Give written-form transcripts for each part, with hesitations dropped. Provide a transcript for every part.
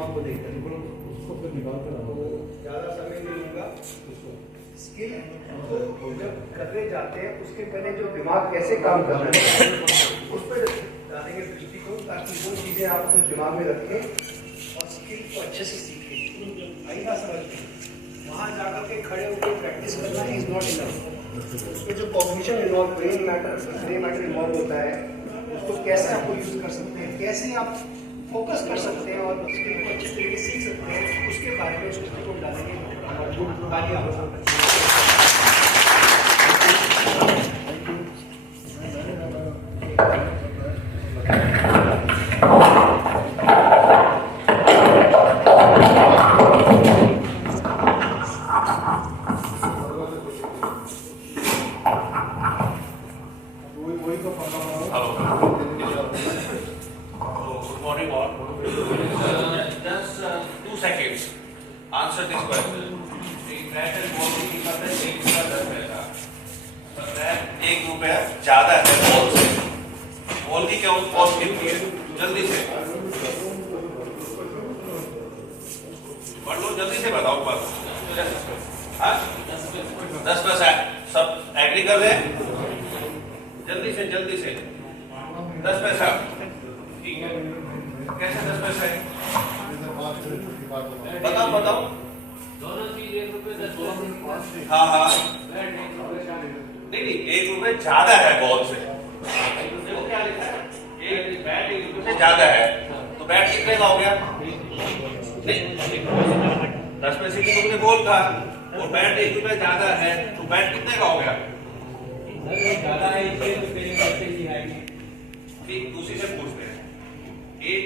दिमाग को देखते हैं, उसको फिर निकाल कर तो ज़्यादा समय नहीं लूँगा। स्किल तो जब करने जाते हैं उसके पहले जो दिमाग कैसे काम कर रहा है उस पर डालेंगे दृष्टिकोण, ताकि वो चीज़ें आप अपने दिमाग में रखें और स्किल को अच्छे से सीखें। आई ना समझ में? वहाँ जाकर के खड़े होकर प्रैक्टिस करना इज नॉट इनफ। उसमें जो cognition involve, brain matter involve होता है, उसको कैसे आपको यूज़ कर सकते हैं, कैसे आप फोकस कर सकते हैं और स्किल को अच्छे तरीके से सीख सकते हैं, उसके बारे में दृष्टिकोण डालेंगे। ताकि आप answer this question. That is what we give us एक रुपया 10 पैसा. So that एक रुपया ज़्यादा है बॉल से. बॉल की क्या कॉस्ट कितनी है? जल्दी से. पढ़ लो जल्दी से बताओ पर. हाँ? 10 पैसा. सब एग्री कर रहे हैं? जल्दी से 10 पैसा. ठीक है. कैसे 10 पैसा है? बताओ दोनों चीज 1 रुपये 10 पैसे. हाँ नहीं 1 रुपये ज्यादा है बॉल से. देखो क्या लिखा है, एक बैट 1 रुपये से ज्यादा है, तो बैट कितने का हो गया? नहीं 10 पैसे की तुमने बॉल था और बैट 1 रुपये ज्यादा है, तो बैट कितने का हो गया? ज्यादा है ठीक, उसी से पूछते हैं. एक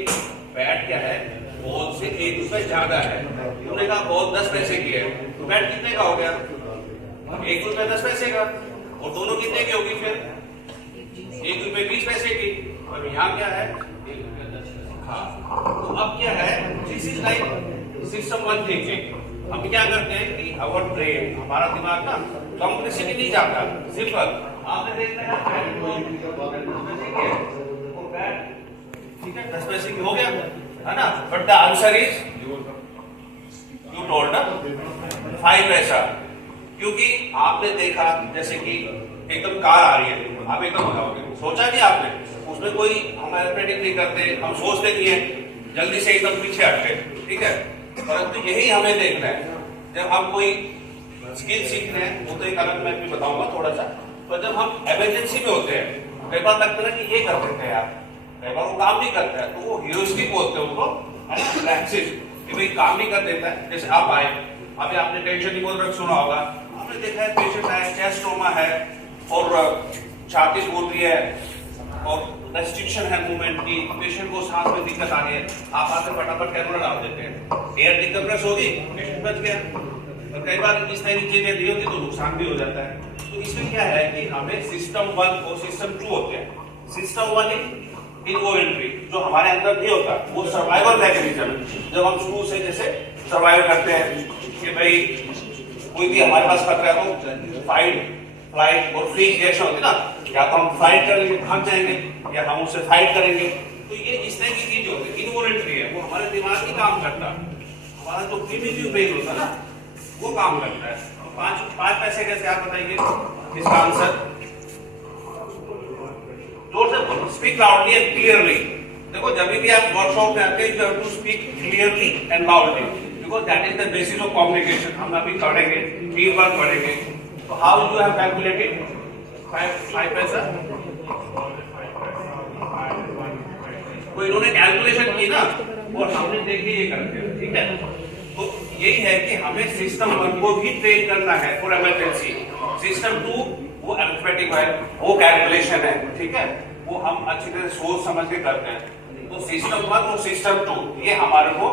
बैट क्या है? बॉल से 1 रुपये ज्यादा है. तुमने कहा बॉल 10 पैसे की है, तो बैट कितने का हो गया? 1 रुपये 10 पैसे का. और दोनों कितने की होगी फिर? 1 रुपये 20 पैसे की. और यहाँ क्या है? 1 रुपये 10 पैसे. हाँ, तो अब क्या है? This is like system one thinking. हम क्या करते हैं कि आवर ब्रेन, हमारा दिमाग ना कॉम्प्लेक्सिटी नहीं जाता. सिंपल आपने देखा है बैट ठीक है 10 पैसे की हो गया है ना. But the answer is you told 5 पैसा. क्योंकि आपने देखा जैसे कि एकदम कार आ रही है, आप एकदम बताओगे, सोचा नहीं आपने, उसमें कोई हम प्रेडिक्ट नहीं करते, हम सोचते नहीं है, जल्दी से एकदम पीछे हटते. ठीक है, परंतु यही हमें देखना है जब हम कोई स्किल सीख रहे हैं. वो तो एक अलग मैं भी बताऊंगा थोड़ा सा. पर जब हम इमरजेंसी में होते हैं, कई बार लगता है कि ये कर देते हैं यार, कई बार वो काम नहीं करता है, तो वो ह्यूरिस्टिक बोलते हैं उनको, है ना, प्रैक्टिस कि भाई काम नहीं कर देता है. जैसे आप आए, अभी आपने टेंशन निकोड्रग सुना होगा, आपने देखा है पेशेंट है, चेस्ट ट्रॉमा है और छाती फूल रही है और रेस्ट्रिक्शन है मूवमेंट की, पेशेंट को सांस में दिक्कत आ रही है, आप आकर फटाफट कैमरा डाल देते हैं, एयर डिकम्प्रेस होगी, पेशेंट बच गया. और कई बार इस तरह की चीजें नहीं होती तो नुकसान भी हो जाता है. तो इसमें क्या है कि हमें सिस्टम 1 और सिस्टम 2 होते हैं. सिस्टम 1 इनवॉलेंट्री, जो हमारे अंदर नहीं होता, वो सर्वाइवल मैकेनिज्म है. जब हम शुरू से जैसे सर्वाइव करते हैं कि भाई कोई भी हमारे पास खतरा है, तो फाइट फ्लाइट और फ्रीज जैसे होती ना, या तो हम फाइट करेंगे, भाग जाएंगे, या हम उससे फाइट करेंगे. तो ये इस तरह की चीज होती है, इनवॉलेंट्री है, वो हमारे दिमाग ही काम करता है. हमारा जो प्रिमिटिव ब्रेन होता है ना, वो काम करता है. तो 5 पैसे कैसे आप बताइए इसका आंसर? जोर से बोलो, स्पीक लाउडली एंड क्लियरली. देखो जब भी आप वर्कशॉप में आते हैं, you have to speak clearly and loudly, because that is the basis of communication. हम अभी पढ़ेंगे, 3 बार पढ़ेंगे. तो हाउ यू हैव कैलकुलेटेड 5 पैसा? कोई इन्होंने कैलकुलेशन की ना, और हमने देखिए ये करते हैं. ठीक है, तो यही है कि हमें सिस्टम 1 को भी ट्रेन करना है फॉर इमरजेंसी. सिस्टम 2 वो अरिथमेटिक है, वो कैलकुलेशन है. ठीक है, वो हम अच्छी तरह सोच समझ के करते हैं. तो सिस्टम 1 और सिस्टम 2 ये हमारे को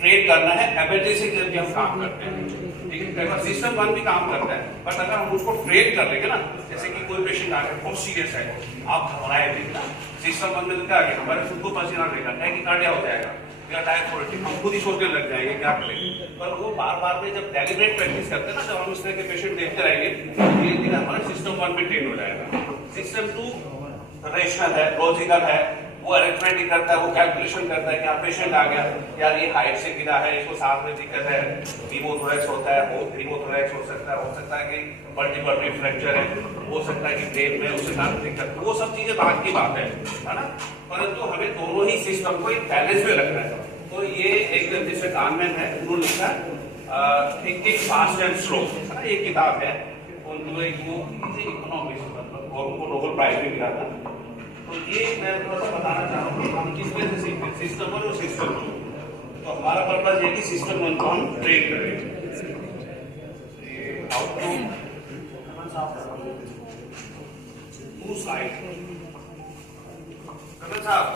ट्रेन करना है इमरजेंसी जब भी हम काम करते हैं. ठीक है, सिस्टम 1 भी काम करता है, बट अगर हम उसको ट्रेन कर लेंगे ना, जैसे कि कोई पेशेंट आ गया बहुत सीरियस है, आप घबराए नहीं ना, सिस्टम 1 में तो क्या है, हमारे खुद को पसीना लेगा, टैकीकार्डिया हो जाएगा, हम खुद ही सोचने लग जाएंगे क्या करेंगे. पर वो बार बार में जब डेलिब्रेट प्रैक्टिस करते हैं ना, जब हम इस तरह के पेशेंट देखते रहेंगे, धीरे धीरे हमारा सिस्टम 1 भी ट्रेन हो जाएगा. सिस्टम 2 रेशनल है, लॉजिकल है, वो अरेंजमेंट करता है, वो कैलकुलेशन करता है कि पेशेंट आ गया यार ये हाइट से गिरा है, इसको सांस में दिक्कत है, हीमोथोरैक्स होता है, हीमोथोरैक्स हो सकता है कि मल्टीपल फ्रैक्चर है, हो सकता है कि ब्रेन में उससे काफी दिक्कत, वो सब चीजें बात की बात है ना। परंतु हमें दोनों ही सिस्टम को एक बैलेंस में रखना है। तो ये एकदम जैसे कानमैन है, उन्होंने लिखा थिंकिंग फास्ट एंड स्लो, ये किताब है, उनको इकोनॉमिक्स मतलब और उनको नोबेल प्राइज भी मिला था। तो ये मैं थोड़ा सा बताना चाह रहा हूँ कि हम किस वजह से सीखते हैं, सिस्टम वन और सिस्टम टू। तो हमारा पर्पज है कि सिस्टम वन को हम ट्रेन करें। साहब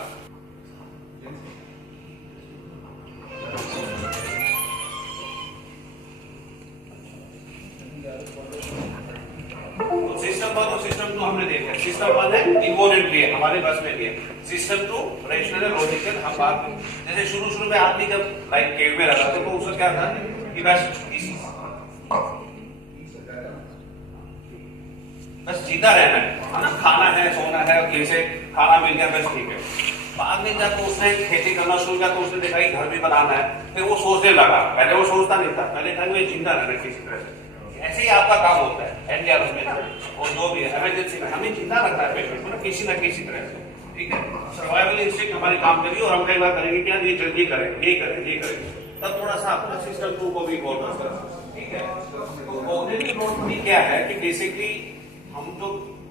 सिस्टम वन और सिस्टम टू हमने देखा। सिस्टम वन है इवोलेंटली है, हमारे बस में नहीं है। सिस्टम टू रैशनल है, लॉजिकल। हम बात जैसे शुरू में आदमी जब लाइक केव में रहता था तो उसका क्या था कि बस जीता रहना है ना, खाना है, सोना है, कैसे खाना मिल गया बस ठीक है। बाद में जब उसने खेती करना शुरू किया तो उसने देखा कि घर भी बनाना है, फिर वो सोचने लगा। पहले वो सोचता नहीं था, पहले था वो जिंदा रहना किसी तरह से। ऐसे ही आपका काम होता है एनडीआरएफ में ना, और जो भी है इमरजेंसी में हमें जिंदा रखना है पेशेंट को ना किसी तरह से, ठीक है। सर्वाइवल इंस्टिंक्ट हमारी काम करेगी और हम कई बार करेंगे कि यार ये जल्दी करें, ये करें, तब थोड़ा सा अपना सिस्टम टू को भी गौर कर, ठीक है। तो कॉग्निटिव लोड भी क्या है कि बेसिकली हम जो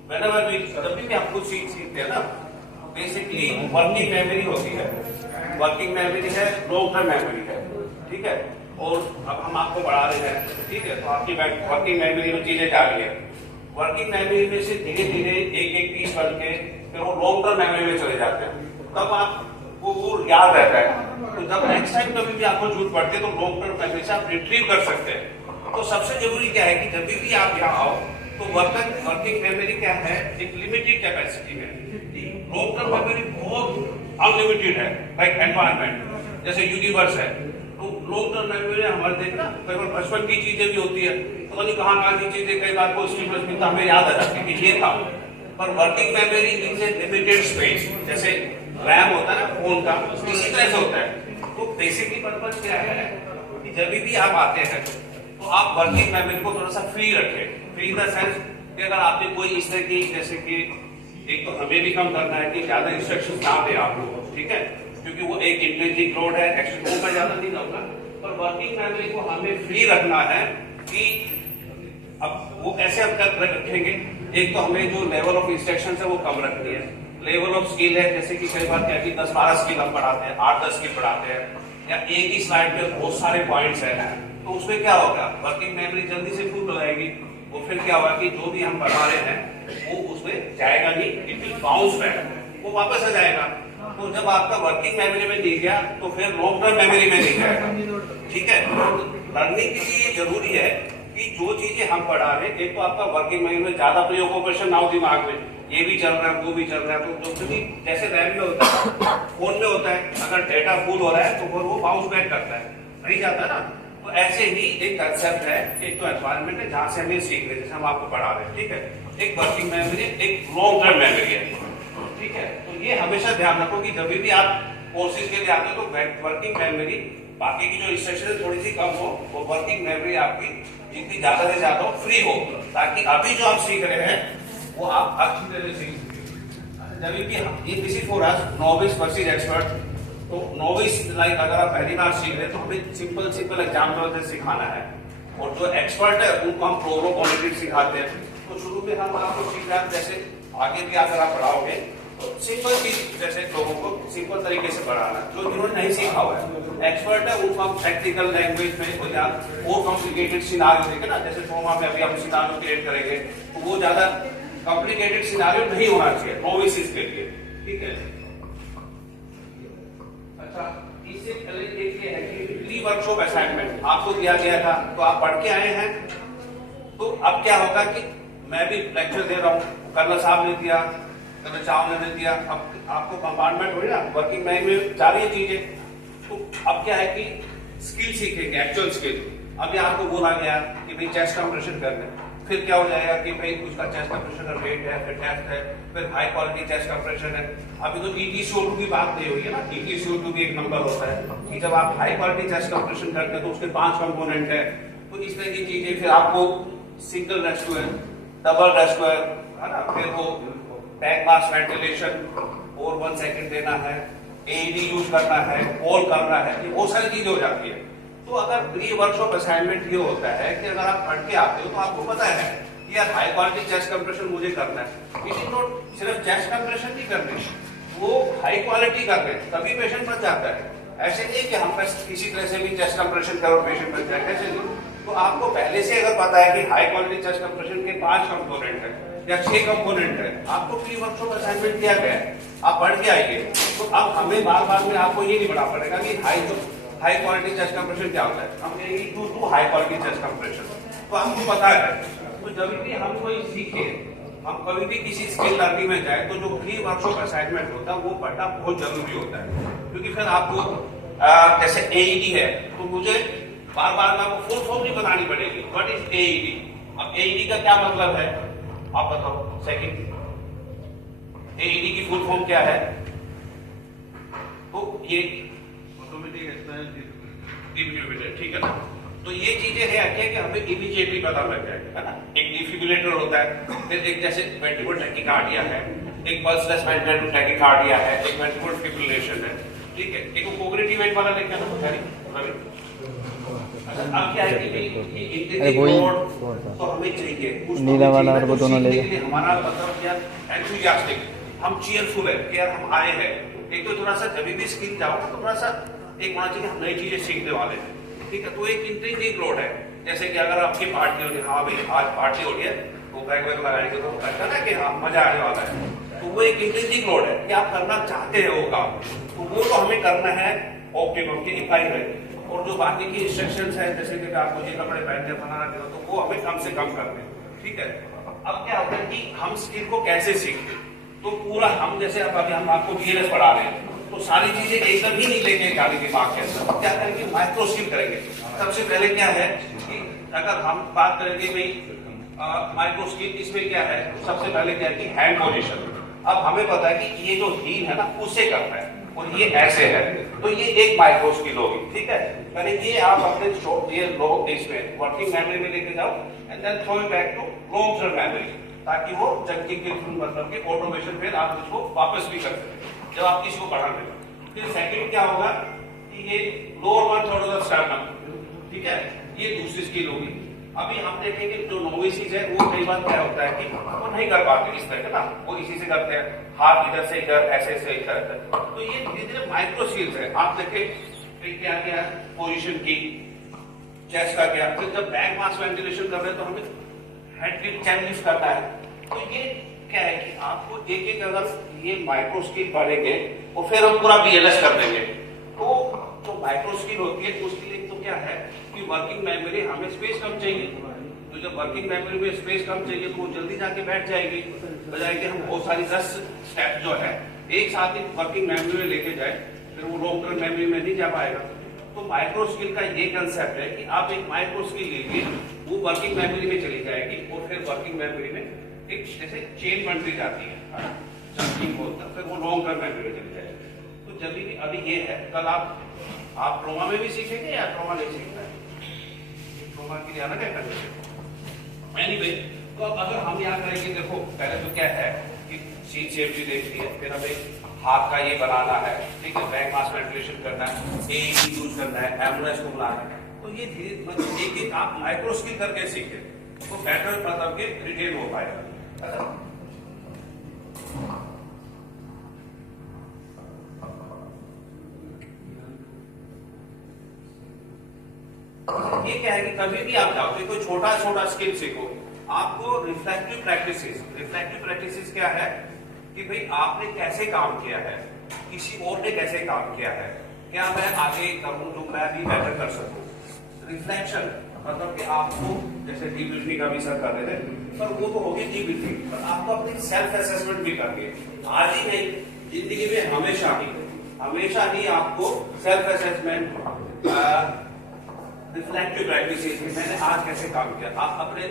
व्हेनेवर भी जब भी आप कुछ सीखते हैं ना, बेसिकली वर्किंग मेमोरी होती है। वर्किंग मेमोरी है, लॉन्ग टर्म मेमोरी है, ठीक है। और अब हम आपको बढ़ा रहे हैं, ठीक है, तो आपकी वर्किंग मेमोरी में चीजें जा रही है। वर्किंग मेमोरी में से धीरे धीरे एक पीस बन के फिर वो लॉन्ग टर्म मेमोरी में चले जाते हैं, तब आपको वो याद रहता है। तो जब नेक्स्ट टाइम कभी भी आपको जरूरत पड़ती है तो लॉन्ग टर्म मेमोरी से आप रिट्रीव कर सकते हैं। तो सबसे जरूरी क्या है कि जब भी आप यहाँ आओ तो वर्किंग मेमोरी क्या है, एक लिमिटेड कैपेसिटी में। लॉन्ग टर्म मेमोरी बहुत अनलिमिटेड है, लाइक एनवायरमेंट जैसे यूनिवर्स है। तो लॉन्ग टर्म मेमोरी हमारे देखना कई बार बचपन की चीजें भी होती है, तो नहीं कहाँ की चीजें कई बार कोई स्टिमुलस मिलता हमें याद आ जाती है कि ये था। पर वर्किंग मेमोरी मींस ए लिमिटेड स्पेस, जैसे रैम होता है ना फोन का, इसी तरह से होता है। तो बेसिकली पर्पज क्या है कि जब भी आप आते हैं तो आप वर्किंग मेमोरी को थोड़ा सा फ्री रखें। फ्री इन द सेंस कि अगर आपने कोई इस तरह की, जैसे कि एक तो हमें भी कम करना है कि ज्यादा इंस्ट्रक्शन ना दे आप लोग, ठीक है, क्योंकि वो एक इंटेंसिव लोड है, एक्शन का ज्यादा नहीं होगा। पर वर्किंग मेमोरी को हमें फ्री रखना है कि अब वो ऐसे हम कर रखेंगे। एक तो हमें जो लेवल ऑफ इंस्ट्रक्शन है वो कम रखनी है। लेवल ऑफ स्किल है, जैसे कि कई बार क्या कि 10-12 स्किल हम पढ़ाते हैं, 8-10 स्किल पढ़ाते हैं, या एक ही स्लाइड में बहुत सारे पॉइंट्स है, तो उसमें क्या होगा, वर्किंग मेमोरी जल्दी से फुल हो जाएगी। वो फिर क्या होगा कि जो भी हम पढ़ा रहे हैं वो उसमें जाएगा नहीं, इट विल बाउंस बैक, वो वापस आ जाएगा। तो जब आपका वर्किंग मेमोरी में नहीं गया तो फिर लॉन्ग टर्म मेमोरी में नहीं जाएगा, ठीक है। लर्निंग के लिए जरूरी है कि जो चीजें हम पढ़ा रहे हैं, एक तो आपका वर्किंग मेमोरी में ज्यादा प्रयोग ऑपरेशन ना हो दिमाग में, ये भी चल रहा है वो भी चल रहा है। तो जो भी जैसे रैम में होता है, फोन में होता है, अगर डेटा फुल हो रहा है तो फिर वो बाउंस बैक करता है, नहीं जाता ना। तो ऐसे ही एक कंसेप्ट है, एक तो एनवायरमेंट है जहां से हमें सीख रहे हैं, जैसे हम आपको पढ़ा रहे हैं, ठीक है। एक वर्किंग मेमोरी, एक लॉन्ग टर्म मेमोरी है, ठीक है। तो ये हमेशा ध्यान रखो कि जब भी आप कोर्सेज के लिए आते हो तो वर्किंग मेमोरी, बाकी की जो इंस्ट्रक्शन थोड़ी सी कम हो, वो वर्किंग मेमोरी आपकी जितनी ज्यादा से ज्यादा फ्री हो, ताकि अभी जो आप सीख रहे हैं वो आप अच्छी तरह से सीख सकें। जब भी ये this is for us novice versus expert. तो नोविस लाइक अगर आप पहली बार सीख रहे हैं तो हमें सिंपल एग्जाम्पल से सिखाना है, और जो एक्सपर्ट है उनको हम प्रोग्राम क्वालिटी सिखाते हैं। तो शुरू में हम आपको सीख रहे हैं, जैसे आगे भी अगर आप पढ़ाओगे तो सिंपल चीज, जैसे लोगों को सिंपल तरीके से पढ़ाना, जो जिन्होंने नहीं सीखा हुआ है। एक्सपर्ट है उनको हम टेक्निकल लैंग्वेज में या और कॉम्प्लिकेटेड सिनारियो देंगे ना, जैसे ट्रॉमा में अभी हम सिनारियो क्रिएट करेंगे तो वो ज्यादा कॉम्प्लिकेटेड सिनारियो नहीं होना चाहिए नोविसेस के लिए, ठीक है। अच्छा, इससे पहले देखिए है कि प्री वर्कशॉप असाइनमेंट आपको दिया गया था, तो आप पढ़ के आए हैं। तो अब क्या होगा कि मैं भी लेक्चर दे रहा हूँ, कर्नल साहब ने दिया, कर्नल चावला ने दिया, अब आपको कंपार्टमेंट हुई ना, वर्किंग में जा रही है चीजें। तो अब क्या है कि स्किल सीखेंगे, एक्चुअल स्किल। अब यहाँ आपको बोला गया कि भाई चेस्ट कंप्रेशन करना है, फिर क्या हो जाएगा कि भाई उसका चेस्ट कंप्रेशन रेट है, फिर टेस्ट है, फिर हाई क्वालिटी चेस्ट कंप्रेशन है। अभी तो EtCO2 की बात नहीं हुई है ना, EtCO2 भी एक नंबर होता है कि जब आप हाई क्वालिटी चेस्ट कंप्रेशन करते हैं तो उसके 5 कंपोनेंट है। तो इस तरह की चीजें, फिर आपको सिंगल रेस्क्यूअर, डबल रेस्क्यूअर, है ना, फिर वो बैक मास वेंटिलेशन और 1 सेकंड देना है, AED यूज करना है, कॉल करना है, ये बहुत सारी चीजें हो जाती है। तो अगर प्री वर्कशॉप असाइनमेंट ये होता है कि अगर आप पढ़ के आते हो तो आपको पता है कि यार हाई क्वालिटी चेस्ट कंप्रेशन मुझे करना है। इट इज नॉट सिर्फ चेस्ट कंप्रेशन नहीं करनी, वो हाई क्वालिटी कर रहे हैं तभी पेशेंट बच जाता है। ऐसे नहीं कि हम बस किसी तरह से भी चेस्ट कंप्रेशन करो पेशेंट बच जाए, ऐसे नहीं। तो आपको पहले से अगर पता है कि हाई क्वालिटी चेस्ट कंप्रेशन के 5 कंपोनेंट है या 6 कंपोनेंट है, आपको प्री वर्कशॉप असाइनमेंट दिया गया है, आप पढ़ के आइए। तो अब हमें बार बार में आपको ये नहीं पढ़ना पड़ेगा कि हाई क्वालिटी चेस्ट कंप्रेशन क्या होता है, हम कहेंगे to high quality chest compression, तो आपको पता है। तो जब भी हम कोई सीखे, हम कभी भी किसी स्किल लर्निंग में जाए, तो जो प्री वर्कशॉप असाइनमेंट होता है वो पढ़ना बहुत जरूरी होता है। क्योंकि फिर आपको जैसे AED है तो मुझे बार बार आपको फुल फॉर्म नहीं बतानी पड़ेगी, व्हाट इज AED। अब AED का क्या मतलब है आप बताओ। सेकंड, AED की फुल फॉर्म क्या है? तो ये ठीक है ना। तो ये चीजें है कि हमें इमीडिएटली पता लग जाएगा, है ना। एक डिफिब्रिलेटर होता है, फिर एक जैसे वेंट्रिकुलर टैकीकार्डिया है, एक पल्सलेस वेंट्रिकुलर टैकीकार्डिया है, एक वेंट्रिकुलर फिब्रिलेशन है, ठीक है। एक कोग्निटिव वेट वाला लेके आना सॉरी। अब क्या है कि तो हमें चाहिए नीला वाला और वो दोनों ले लो। हमारा मतलब क्या एंथुसियास्टिक, हम चीयरफुल है कि यार हम आए हैं। एक तो थोड़ा सा जब भी स्किल जाओ तो थोड़ा सा एक होना चाहिए हम नई चीजें सीखने वाले हैं, ठीक है। तो एक इंट्रिंसिक लोड है, जैसे कि अगर आपकी पार्टी हो रही है, हाँ भाई आज पार्टी हो रही है तो बैग वैग लगाएंगे तो लगता है ना कि हाँ मजा आने वाला है। तो वो एक इंट्रिंसिक लोड है कि आप करना चाहते हैं वो काम, तो वो तो हमें करना है ऑप्टिमम के इकाई में। और जो बाकी की इंस्ट्रक्शंस है जैसे कि आप मुझे कपड़े पहनते बनाना चाहिए, तो वो हमें कम से कम करने, ठीक है। अब क्या होता है कि हम स्किल को कैसे सीखते, तो पूरा हम जैसे अब अभी हम आपको GLS पढ़ा रहे हैं तो सारी चीजें एकदम ही नहीं लेके जाने दिमाग के अंदर, क्या करेंगे माइक्रो स्किल करेंगे। सबसे पहले क्या है कि अगर हम बात करेंगे भाई माइक्रो स्किल, इसमें क्या है सबसे पहले क्या है कि हैंड पोजीशन। अब हमें पता है कि ये जो हील है ना उससे करना है और ये ऐसे है, तो ये एक माइक्रो स्किल होगी, ठीक है। पहले ये आप अपने ये लो इसमें वर्किंग मेमोरी में लेके जाओ and then throw it back to long term memory, ताकि वो जंकिंग के थ्रू मतलब कि ऑटोमेशन फिर आप उसको वापस भी कर सकें जब आप किसी को पढ़ा दें। फिर सेकंड क्या होगा कि ये lower one third of sternum, ठीक है, ये दूसरी स्किल होगी। अभी हम देखेंगे जो नोविसीज है वो कई बार क्या होता है कि वो नहीं कर पाते इस तरह का ना, वो इसी से करते हैं, हाथ इधर से इधर ऐसे से इधर। तो ये धीरे धीरे माइक्रो स्किल्स है। आप देखें क्या क्या पोजीशन की, चेस्ट का क्या, फिर जब बैक मास वेंटिलेशन कर रहे हैं तो हमें हेड लिफ्ट चैन लिफ्ट करना है। तो ये क्या है कि आपको एक एक अगर ये माइक्रो स्किल पढ़ेंगे और फिर हम पूरा BLS कर देंगे, तो माइक्रो स्किल होती है उसके लिए तो क्या है कि वर्किंग मेमोरी हमें स्पेस कम चाहिए। तो जब वर्किंग मेमोरी में स्पेस कम चाहिए तो वो जल्दी जाके बैठ जाएगी, बजाय कि हम बहुत सारी 10 स्टेप जो है एक साथ ही वर्किंग मेमोरी में लेके जाए, फिर वो लॉन्ग टर्म मेमोरी में नहीं जा पाएगा। तो माइक्रो स्किल का ये कंसेप्ट है कि आप एक माइक्रो स्किल लीजिए, वो वर्किंग मेमोरी में चली जाएगी और फिर वर्किंग मेमोरी में एक जैसे चेन बनती जाती है, जंपिंग होता है, फिर वो लॉन्ग टर्म मेमोरी में चली जाएगी। तो जल्दी भी अभी ये है, कल आप ट्रोमा में भी सीखेंगे या ट्रोमा नहीं सीखना है, ट्रोमा के लिए अलग है करने। एनीवे, तो अब अगर हम यहाँ करेंगे, देखो पहले तो क्या है कि सीट सेफ्टी देखनी है, फिर हमें हाथ का ये बनाना है, ठीक है, बैक मास वेंटिलेशन करना है, AED यूज करना है, एम्बुलेंस को बुलाना है। तो ये धीरे मतलब एक एक आप माइक्रो स्किल करके सीखे तो बेटर मतलब के रिटेन हो पाएगा। ये क्या है कि कभी भी आप जाओ तो कोई छोटा छोटा स्किल सीखो, आपको रिफ्लेक्टिव प्रैक्टिसेस क्या है कि भाई आपने कैसे काम किया है, किसी और ने कैसे काम किया है, क्या मैं आगे करूं जो मैं भी बेटर कर सकूं। रिफ्लेक्शन मतलब कि आपको जैसे डीब्रीफिंग का भी सर कर रहे थे, पर वो तो होगी डीब्रीफिंग, पर आपको अपनी सेल्फ असेसमेंट भी करनी है। आज ही नहीं, जिंदगी में हमेशा ही आपको सेल्फ असेसमेंट रिफ्लेक्टिव प्रैक्टिसेस में मैंने आज कैसे काम किया, आप अपने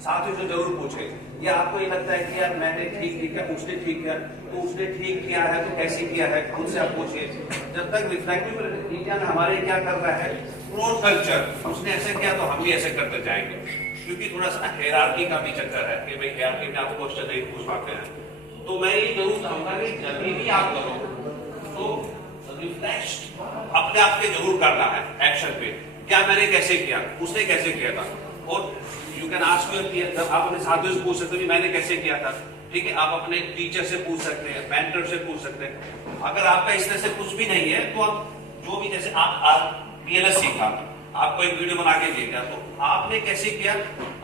साथियों से जरूर पूछे। या आपको ये लगता है कि यार मैंने ठीक नहीं किया, उसने ठीक किया, तो उसने ठीक किया है तो कैसे किया है, उनसे आप पूछिए। जब तक रिफ्लेक्टिव इंडिया में हमारे क्या कर रहा है, क्लोन कल्चर, उसने ऐसे किया तो हम भी ऐसे करते जाएंगे, क्योंकि थोड़ा सा हायरार्की का भी चक्कर है कि भाई हायरार्की में आप क्वेश्चन नहीं पूछ पाते हैं। तो मैं ये जरूर चाहूंगा कि जब भी आप करो तो रिफ्लेक्ट अपने आप के जरूर करना है एक्शन पे, क्या मैंने कैसे किया, उसने कैसे किया था। और you can ask your peer, जब आप अपने साथियों से पूछ सकते हो कि मैंने कैसे किया था, ठीक है। आप अपने टीचर से पूछ सकते हैं, मेंटर से पूछ सकते हैं। अगर आपका इस तरह से कुछ भी नहीं है तो आप जो भी, जैसे आप BLS सीखा, आपको एक वीडियो बना के दिया, तो आपने कैसे किया,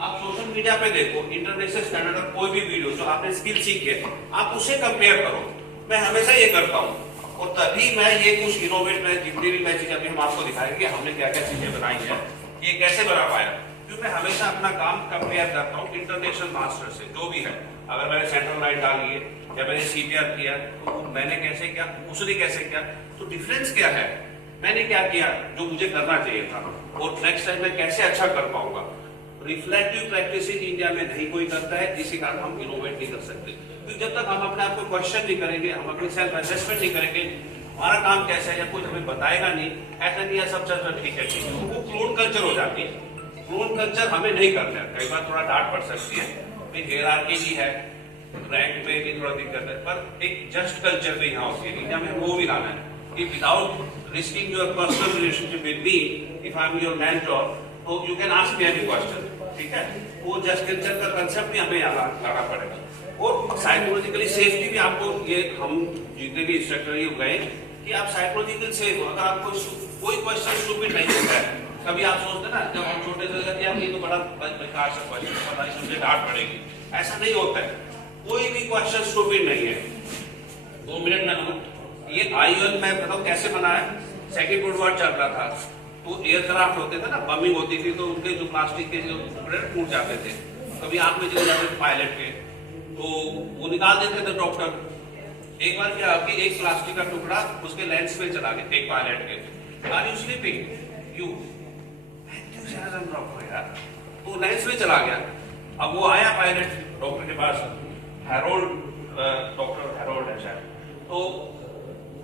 आप सोशल मीडिया पे देखो, इंटरनेशनल स्टैंडर्ड का कोई भी वीडियो जो आपने स्किल सीखी है, आप उससे कंपेयर करो। मैं हमेशा ये करता हूँ, और तभी मैं ये कुछ इनोवेट में जितनी भी मैं चीजें अभी हम आपको दिखाएंगे हमने क्या क्या चीजें बनाई है, ये कैसे बना पाया, क्योंकि मैं हमेशा अपना काम कंपेयर करता हूँ इंटरनेशनल मास्टर से, जो भी है। अगर मैंने सेंट्रल लाइन डाली है या मैंने CPR किया तो मैंने कैसे किया, उसने कैसे किया, तो डिफरेंस क्या है, मैंने क्या किया जो मुझे करना चाहिए था, और नेक्स्ट टाइम मैं कैसे अच्छा कर पाऊंगा। रिफ्लेक्टिव प्रैक्टिस इंडिया में नहीं कोई करता है, इसी कारण हम इनोवेट नहीं कर सकते। क्योंकि जब तक हम अपने आप को क्वेश्चन नहीं करेंगे, हम अपनी सेल्फ असेसमेंट नहीं करेंगे, हमारा काम कैसा है या कोई हमें बताएगा नहीं, ऐसा नहीं है सब चल रहा ठीक है, तो वो क्लोन कल्चर हो जाती है। क्लोन कल्चर हमें नहीं करना है। कई बार थोड़ा डांट पड़ सकती है, हायरार्की भी है, रैंक में भी थोड़ा दिक्कत है, पर एक जस्ट कल्चर भी यहाँ होती है। इंडिया में वो भी लाना है कि without risking your personal relationship with me, if I am your mentor, तो you can ask me any question, ठीक है। वो जस्ट कल्चर का कंसेप्ट भी हमें यहाँ लाना पड़ेगा। और साइकोलॉजिकली सेफ्टी भी आपको, ये हम जितने भी इंस्ट्रक्टर ये गए कि आप साइकोलॉजिकल सेफ हो। अगर आपको कोई क्वेश्चन स्टूपिड नहीं होता है, कभी आप सोचते ना जब हम छोटे से यार ये तो बड़ा बेकार सा क्वेश्चन, पता नहीं मुझे डांट पड़ेगी, ऐसा नहीं होता है। कोई भी क्वेश्चन स्टूपिड नहीं है। 2 मिनट में ये IOL मैं बताऊँ कैसे बना है। सेकेंड वर्ल्ड वॉर चल रहा था, तो एयरक्राफ्ट होते थे ना, बमिंग होती थी, तो उनके जो प्लास्टिक के जो टुकड़े टूट जाते थे, कभी आंख में चले जाते थे पायलट के, तो वो निकाल देते थे डॉक्टर। एक बार क्या कि एक प्लास्टिक का टुकड़ा उसके लेंस में चला गया, एक पायलट के। Are you sleeping you, enthusiasm drop हो यार, तो लेंस में चला गया। अब वो आया पायलट डॉक्टर के पास, हैरोल्ड, डॉक्टर हैरोल्ड है शायद, तो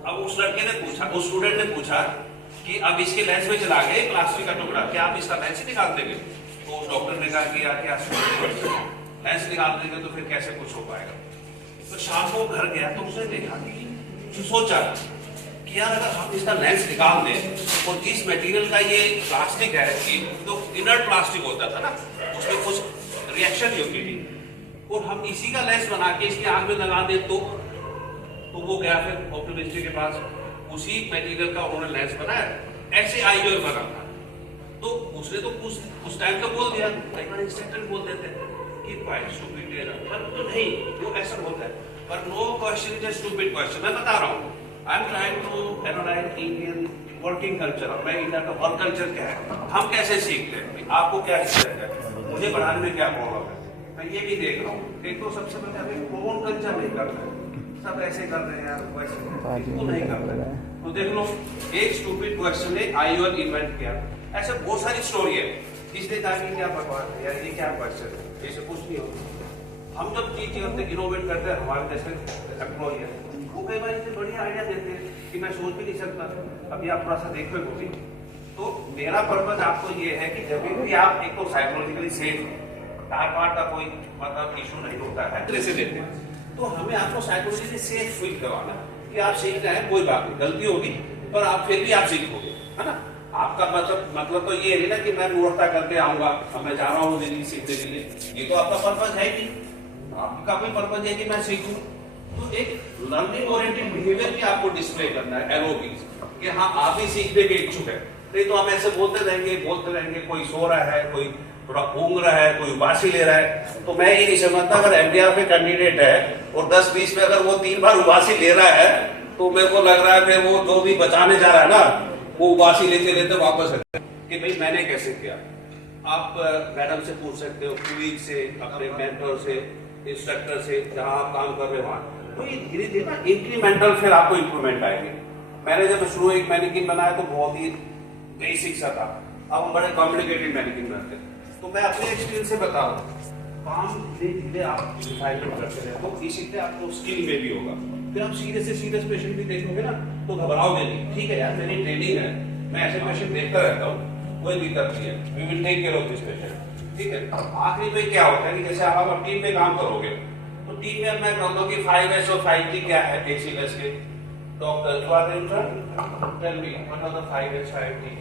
अब उस लड़के ने पूछा, उस स्टूडेंट ने पूछा कि अब इसके लेंस में चला गया प्लास्टिक का टुकड़ा, क्या आप इसका लेंस निकाल देंगे? तो उस डॉक्टर ने कहा कि यार क्या लेंस निकाल देंगे तो फिर कैसे कुछ हो पाएगा। तो शाम को घर गया तो उसने देखा कि सोचा कि यार अगर हम इसका लेंस निकाल दें, और जिस मटेरियल का ये प्लास्टिक है, तो इनर्ट प्लास्टिक होता था ना, उसमें कुछ रिएक्शन नहीं होती थी, और हम इसी का लेंस बना के इसकी आंख में लगा दें तो वो गया फिर ऑप्टोमेट्री के पास, उसी मटेरियल का उन्होंने लेंस बनाया, ऐसे IOL बना था। तो उसने तो उस टाइम तो बोल दिया, इंस्ट्रक्टर बोल देते कि भाई स्टूपिड है, पर तो नहीं, वो ऐसा होता है। पर no question is a stupid question. मैं बता रहा हूँ, I am trying to analyse Indian working culture, और मैं इंडिया का वर्क कल्चर क्या है, हम कैसे सीखते हैं, आपको क्या सीखते हैं, मुझे बढ़ाने में क्या प्रॉब्लम है, मैं ये भी देख रहा हूँ। एक तो सबसे पहले हमें क्लोन कल्चर नहीं करना है, सब ऐसे कर रहे हैं यार, वैसे वो नहीं कर रहे हैं। तो देख लो, एक स्टूपिड क्वेश्चन ने IOL इन्वेंट किया, ऐसे बहुत सारी स्टोरी है। इसने कहा कि क्या भगवान है यार, ये क्या क्वेश्चन है, जैसे कुछ नहीं होता। हम जब चीज करते इनोवेट करते हैं, हमारे जैसे एम्प्लॉय है, वो कई बार इतने बढ़िया आइडिया देते हैं कि मैं सोच भी नहीं सकता। अभी आप थोड़ा सा देखो वो भी। तो मेरा पर्पज आपको ये है कि जब भी आप एक तो साइकोलॉजिकली सेफ, टाट का कोई मतलब इशू नहीं होता है, जैसे देते हैं, तो हमें आपको साइकोलॉजिकली सेफ फील करवाना कि आप सीख रहे हैं, कोई बात नहीं, गलती होगी पर आप फिर भी आप सीखोगे, है ना। आपका मतलब तो ये है ना कि मैं मूर्खता करके आऊंगा, अब मैं जा रहा हूँ दिल्ली सीखने के लिए, ये तो आपका पर्पज है ही। आपका भी पर्पज है कि मैं सीखूं। तो एक लर्निंग ओरिएंटेड बिहेवियर भी आपको डिस्प्ले करना है, एलओबी, कि हाँ आप भी सीखने के इच्छुक है। नहीं तो हम ऐसे बोलते रहेंगे, कोई सो रहा है, कोई थोड़ा ऊँग रहा है, कोई उबासी ले रहा है। तो मैं ये नहीं समझता, अगर MDR पे कैंडिडेट है और 10-20 में अगर वो 3 बार उबासी ले रहा है, तो मेरे को लग रहा है फिर वो जो भी बचाने जा रहा है ना, वो उबासी लेते लेते वापस आते कि भाई मैंने कैसे किया। आप मैडम से पूछ सकते हो, कुलीग से, अपने मेंटर से, इंस्ट्रक्टर से, जहाँ आप काम कर रहे हो वहाँ। तो ये धीरे धीरे ना इंक्रीमेंटल फिर आपको इंप्रूवमेंट आएंगे। मैंने जब शुरू एक मैनिकिन बनाया तो बहुत ही बेसिक सा था, अब हम बड़े कॉम्प्लिकेटेड मैनिकिन बनाते हैं। तो मैं अपने एक्सपीरियंस से बताऊं, काम धीरे धीरे आप रिफाइनमेंट करते रहे तो इसी से आपको स्किल में भी होगा। फिर आप सीरियस से सीरियस पेशेंट भी देखोगे ना तो घबराओगे नहीं, ठीक है यार मेरी ट्रेनिंग है, मैं ऐसे पेशेंट देखता रहता हूँ, कोई दिक्कत नहीं है, we will take care of this patient, ठीक है। आखिरी में क्या होता है कि जैसे आप टीम में काम करोगे तो टीम में मैं कहूँगा कि 5S और 5T क्या है बेसिकस के डॉक्टर, तो or intern tell me what are the 5S 5T?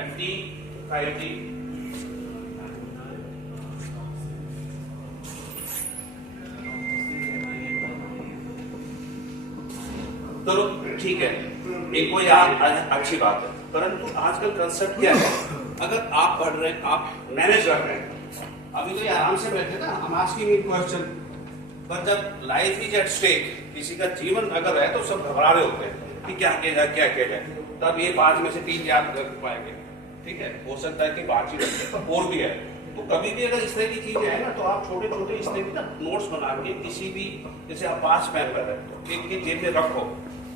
And T, 5T. तो ठीक है, एक वो यार अच्छी बात है, परंतु आजकल कंसेप्ट क्या है, अगर आप पढ़ रहे हैं, आप मैनेज कर रहे हैं, अभी तो ये आराम से बैठे ना, हम आस्किंग एक क्वेश्चन, पर जब लाइफ इज एट स्टेक, किसी का जीवन अगर है तो सब घबरा रहे होते हैं कि क्या किया जाए क्या किया जाए, तब ये 5 में से 3 याद कर पाएंगे, ठीक है। हो सकता है कि बातचीत और भी है, तो कभी भी अगर इस तरह की चीजें है ना तो आप छोटे छोटे इस तरह की ना नोट्स बना के किसी भी, जैसे आप 5 पेन कर रहे हो तो एक की जेब में रखो,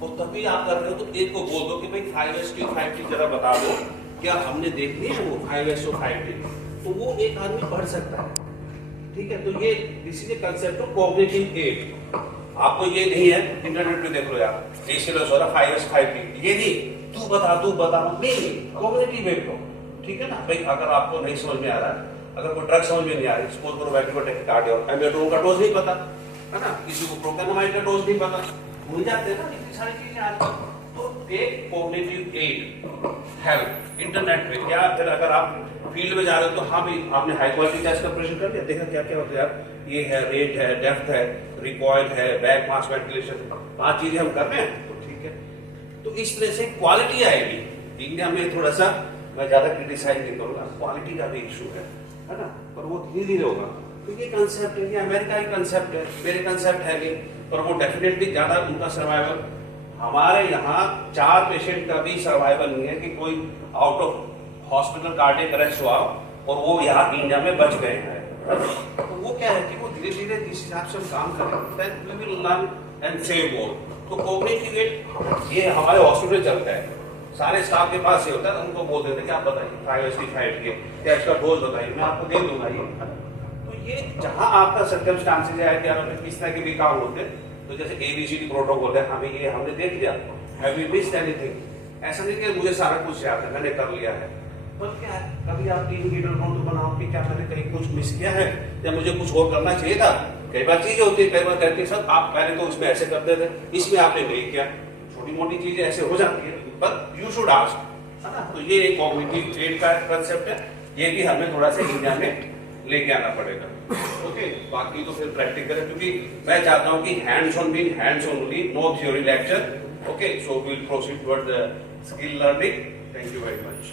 और तभी आप कर रहे हो तो एक को बोल दो कि भाई 5S की 5T जरा बता दो, क्या हमने देख ली है वो 5S और 5T, तो वो एक आदमी पढ़ सकता है, ठीक है। तो ये this is a concept of cognitive aid. आपको ये नहीं है इंटरनेट पे देख लो यार, इसलिए सोचा 5S 5T, ये नहीं तू बता नहीं, कॉग्निटिव एड को, ठीक है ना भाई। अगर आपको नहीं समझ में आ रहा है, अगर कोई ड्रग समझ में नहीं आ रही, सपोज करो बैक्टीरिया और एम्बियोट्रोन का डोज नहीं पता है ना, किसी को प्रोकानामाइड का डोज नहीं पता, भूल जाते हैं ना इतनी सारी चीजें आजकल। तो take cognitive aid, help internet पे, या फिर अगर आप फील्ड में जा रहे हो तो हाँ भाई आपने हाई क्वालिटी टेस्ट का ऑपरेशन कर लिया, देखा क्या क्या होता है यार, ये है रेट है, डेप्थ है, रिकॉइल है, बैक मास वेंटिलेशन, 5 चीजें हम कर रहे हैं तो ठीक है। तो इस तरह से क्वालिटी आएगी। इंडिया में थोड़ा सा मैं ज्यादा क्रिटिसाइज नहीं करूंगा, क्वालिटी का भी इशू है ना, पर वो धीरे धीरे होगा। तो ये कंसेप्ट है, ये अमेरिका की कंसेप्ट है, मेरे कंसेप्ट है नहीं, पर वो डेफिनेटली ज्यादा उनका सर्वाइवल, हमारे यहाँ 4 पेशेंट का भी सर्वाइवल नहीं है कि कोई out of hospital cardiac arrest हुआ और वो यहाँ इंडिया में बच गए हैं। तो वो क्या है कि वो धीरे धीरे जिस हिसाब से हम काम करें, then we will learn and save more। तो कॉग्निटिव एड ये हमारे हॉस्पिटल चलता है, सारे स्टाफ के पास ये होता है, उनको बोल देते हैं कि आप बताइए 5S की 5T या इसका डोज बताइए, मैं आपको दे दूंगा ये। तो ये जहां आपका सर्कमस्टांसेस है कि आप किस तरह के भी काम होते हैं, तो जैसे ABCD प्रोटोकॉल है, हमें ये हमने देख लिया, हैव यू मिस्ड एनीथिंग, ऐसा नहीं कि मुझे सारा कुछ याद है मैंने कर लिया है, पर क्या है कभी आप टीम लीडर हो तो बनाओ कि क्या मैंने कहीं कुछ मिस किया है या मुझे कुछ और करना चाहिए था। कई बार चीजें होती है, कई बार करके सब आप पहले तो उसमें ऐसे करते थे, इसमें आपने नहीं किया, छोटी मोटी चीजें ऐसे हो जाती है, पर यू शुड आस्क, है ना। तो ये एक कॉग्निटिव एड का कंसेप्ट है, ये भी हमें थोड़ा सा इंडिया में लेके आना पड़ेगा। ओके, बाकी तो फिर प्रैक्टिकल है, क्योंकि मैं चाहता हूँ कि hands on being hands only, no theory lecture. Okay, so we will proceed toward the skill learning. Thank you very much.